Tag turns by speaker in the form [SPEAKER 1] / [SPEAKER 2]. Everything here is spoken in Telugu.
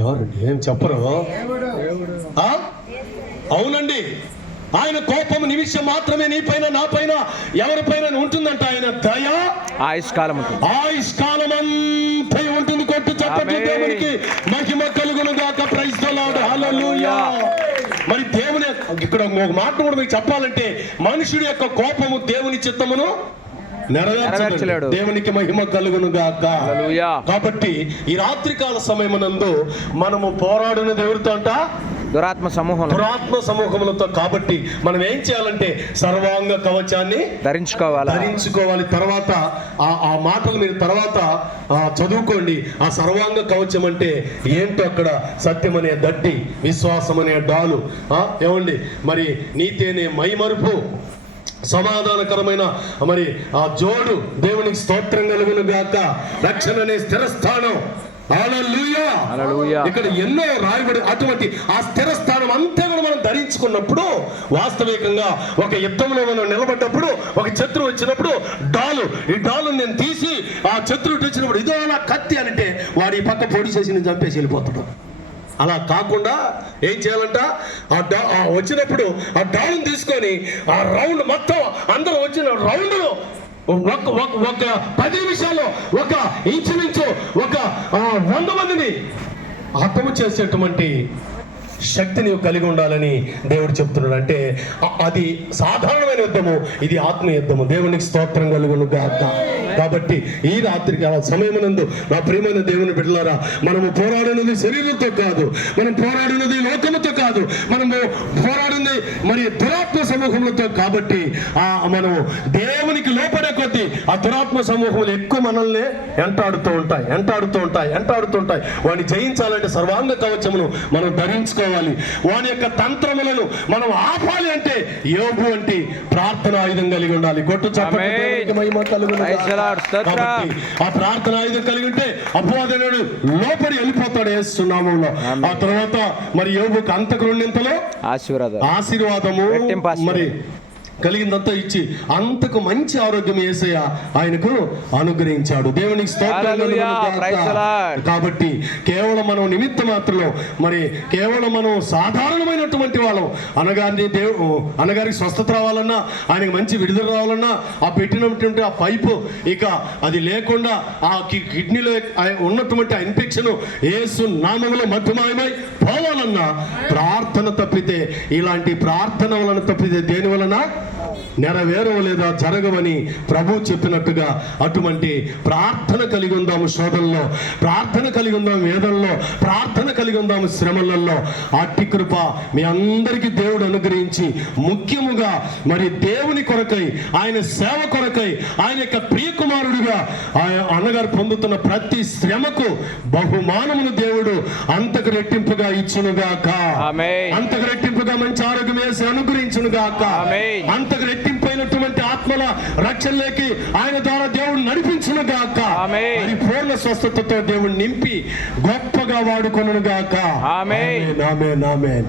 [SPEAKER 1] ఎవరండి ఏం చెప్పరు? అవునండి. ఆయన కోపం నిమిషం మాత్రమే నీ పైన నా పైన ఎవరిపైన ఉంటుందంట ఆయన దయ?
[SPEAKER 2] ఆయుష్కాలం ఉంటుంది
[SPEAKER 1] ఆయుష్కాలమంతా ఉంటుంది కొట్టు చప్పట్లు
[SPEAKER 2] ఆమేన్.
[SPEAKER 1] దేవునికి. మహిమ కలుగును గాక క్రైస్తలాడు హల్లెలూయా. మరి దేవుని ఇక్కడ ఒక మాట కూడా మీకు చెప్పాలంటే మనుషుడి యొక్క కోపము దేవుని చిత్తమును నెరవేర్చలేడు. దేవునికి మహిమ కలుగును గాక. కాబట్టి ఈ రాత్రికాల సమయమునందు మనము పోరాడినది ఎవరితో అంట?
[SPEAKER 2] దురాత్మ సమూహంలో.
[SPEAKER 1] పురాత్మ సమూహములతో. కాబట్టి మనం ఏం చేయాలంటే సర్వాంగ కవచాన్ని
[SPEAKER 2] ధరించుకోవాలా?
[SPEAKER 1] ధరించుకోవాలి. తర్వాత ఆ ఆ మాటలు మీరు తర్వాత ఆ, చదువుకోండి. ఆ సర్వాంగ కవచం అంటే ఏంటో అక్కడ సత్యం అనే దట్టి విశ్వాసం అనే డాలు. ఆ, ఏమండి? మరి నీతి అనే మైమరుపు. సమాధానకరమైన మరి ఆ జోడు దేవునికి స్తోత్రం కలుగును గాక. రక్షణ అనే స్థిరస్థానం. ఇక్కడ ఎన్నో రాయబడి అటువంటి ఆ స్థిర స్థానం అంతా కూడా మనం ధరించుకున్నప్పుడు వాస్తవికంగా ఒక యుద్ధంలో మనం నిలబడ్డప్పుడు ఒక శత్రువు వచ్చినప్పుడు డాలు ఈ డాలు నేను తీసి ఆ శత్రువు వచ్చినప్పుడు ఇదో నా కత్తి అంటే వాడి ఈ పక్క పొడి చేసి నేను చంపేసి వెళ్ళిపోతాడు. అలా కాకుండా ఏం చేయాలంట? ఆ డా వచ్చినప్పుడు ఆ డాల్ని తీసుకొని ఆ రౌండ్ మొత్తం అందరూ వచ్చిన రౌండ్లో ఒక ఒక ఒక పది నిమిషాల్లో ఒక ఇంచుమించు ఒక వంద మందిని హతము చేసేటువంటి శక్తిని నీవు కలిగి ఉండాలని దేవుడు చెప్తున్నాడు. అంటే అది సాధారణమైన యుద్ధము ఇది ఆత్మ యుద్ధము. దేవునికి స్తోత్రం కలుగును గాక. కాబట్టి ఈ రాత్రి సమయమునందు నా ప్రియమైన దేవుని బిడ్డలారా మనము పోరాడినది శరీరంతో కాదు మనం పోరాడినది లోకముతో కాదు మనము పోరాడింది మరి దురాత్మ సమూహములతో కాబట్టి ఆ మనము దేవునికి లోపడే కొద్దీ ఆ దురాత్మ సమూహములు ఎక్కువ మనల్ని ఎంటాడుతూ ఉంటాయి ఎంటాడుతూ ఉంటాయి ఎంటాడుతూ ఉంటాయి. వాడిని జయించాలంటే సర్వాంగ కవచమును మనం ధరించుకోవాలి. వాని యొక్క తంత్రములను మనం ఆపాలి అంటే యోగు వంటి ప్రార్థన ఆయుధం కలిగి ఉండాలి. కొట్టు.
[SPEAKER 2] స్తోత్రం.
[SPEAKER 1] కాబట్టి ఆ ప్రార్థన ఆయుధం కలిగి ఉంటే అపవాదనుడు లోపడి వెళ్ళిపోతాడు వేస్తున్నామంలో ఆ తర్వాత మరి యోగుకు అంతకు రెండింతలో
[SPEAKER 2] ఆశీర్వాదం
[SPEAKER 1] ఆశీర్వాదము
[SPEAKER 2] రెట్టింపు ఆశీర్వాదం.
[SPEAKER 1] మరి కలిగిందంతా ఇచ్చి అంతకు మంచి ఆరోగ్యం ఏసయ్య ఆయనకు అనుగ్రహించాడు. దేవునికి. కాబట్టి కేవలం మనం నిమిత్త మాత్రం మరి కేవలం మనం సాధారణమైనటువంటి వాళ్ళం. అనగారిని దేవు అనగారికి స్వస్థత రావాలన్నా ఆయనకి మంచి విడుదల రావాలన్నా ఆ పెట్టినటువంటి ఆ పైపు ఇక అది లేకుండా ఆ కిడ్నీలో ఉన్నటువంటి ఆ ఇన్ఫెక్షన్ ఏసు నామములో మధ్యమాయమై పోవాలన్నా ప్రార్థన తప్పితే ఇలాంటి ప్రార్థన వలన తప్పితే దేని వలన? నెరవేరవు లేదా జరగవని ప్రభు చెప్పినట్టుగా అటువంటి ప్రార్థన కలిగి ఉందాము శోధనలో ప్రార్థన కలిగి ఉందాం వేదనలో ప్రార్థన కలిగి ఉందాము శ్రమలలో. అట్టి కృప మీ అందరికీ దేవుడు అనుగ్రహించి ముఖ్యముగా మరి దేవుని కొరకై ఆయన సేవ కొరకై ఆయన యొక్క ప్రియకుమారుడిగా ఆయన అన్నగారు పొందుతున్న ప్రతి శ్రమకు బహుమానమును దేవుడు అంతకు రెట్టింపుగా ఇచ్చునుగాక. అంతకు రెట్టింపుగా మంచి ఆరోగ్యం వేసి అనుగ్రహించును గాక
[SPEAKER 2] ఆమేన్.
[SPEAKER 1] అంతకు రెట్టింపైనటువంటి ఆత్మల రక్షణలోకి ఆయన ద్వారా దేవుడు నడిపించును గాక. మరి పూర్ణ స్వస్థతతో దేవుడు నింపి గొప్పగా వాడుకొను గాక.
[SPEAKER 2] ఆమేన్.
[SPEAKER 1] ఆమేన్ ఆమేన్